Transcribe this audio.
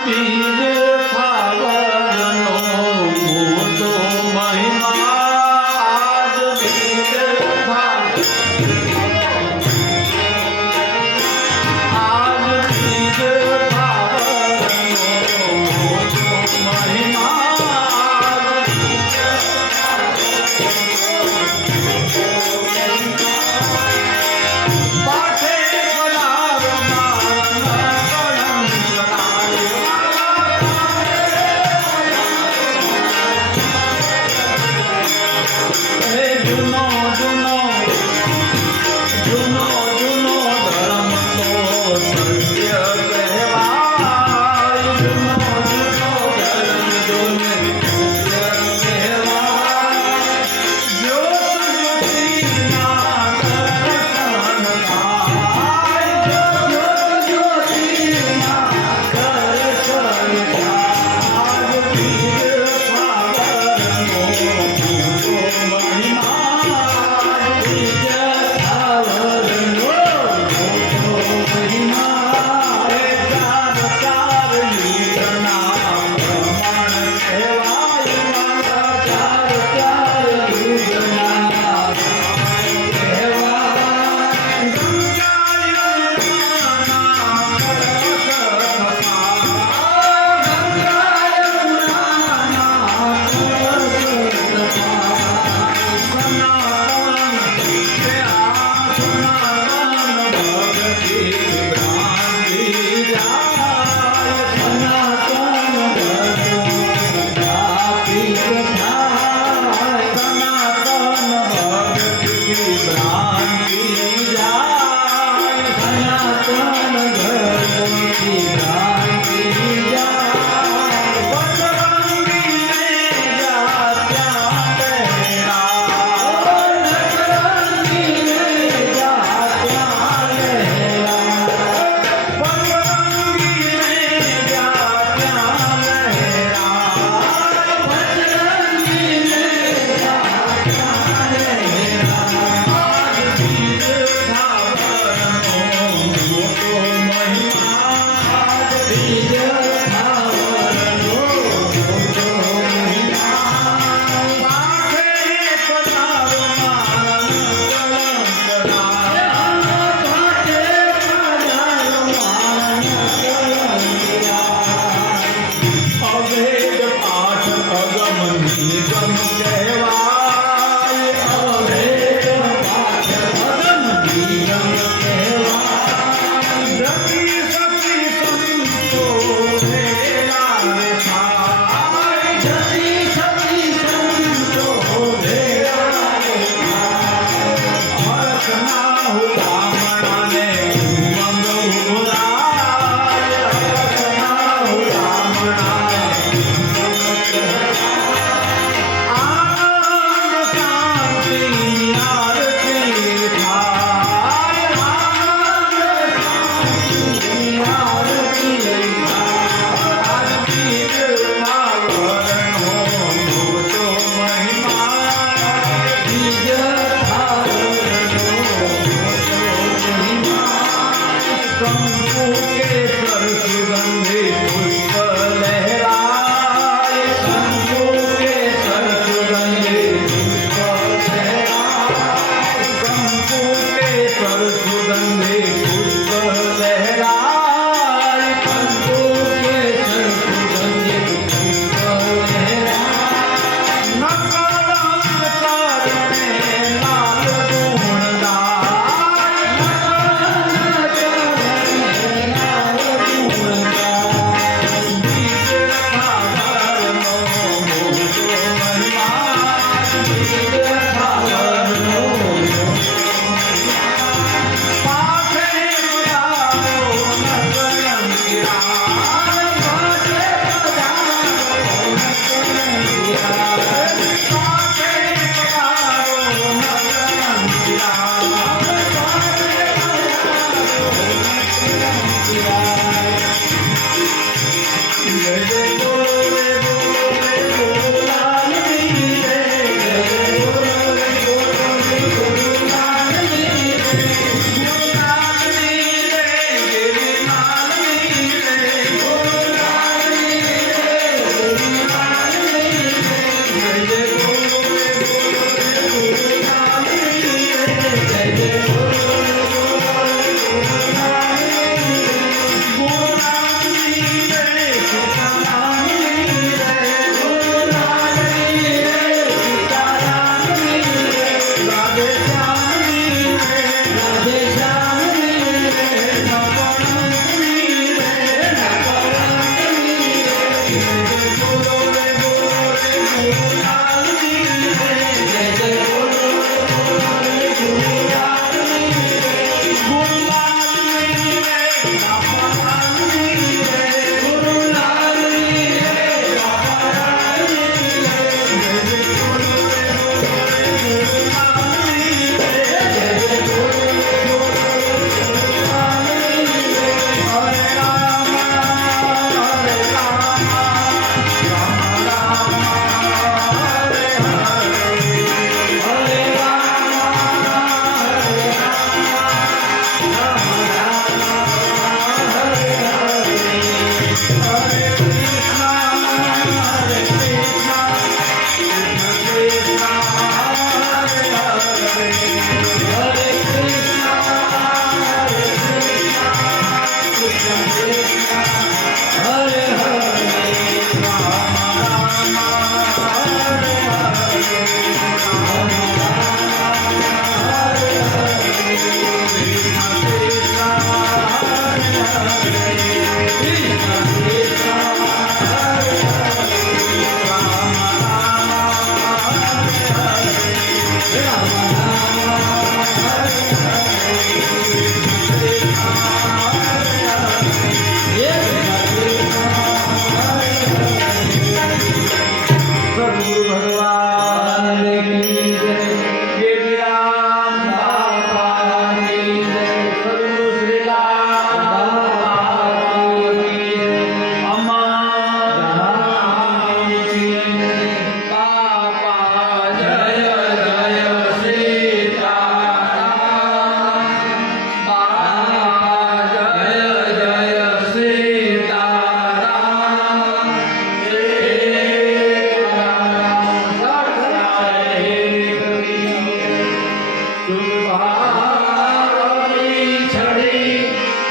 happiness. Maria.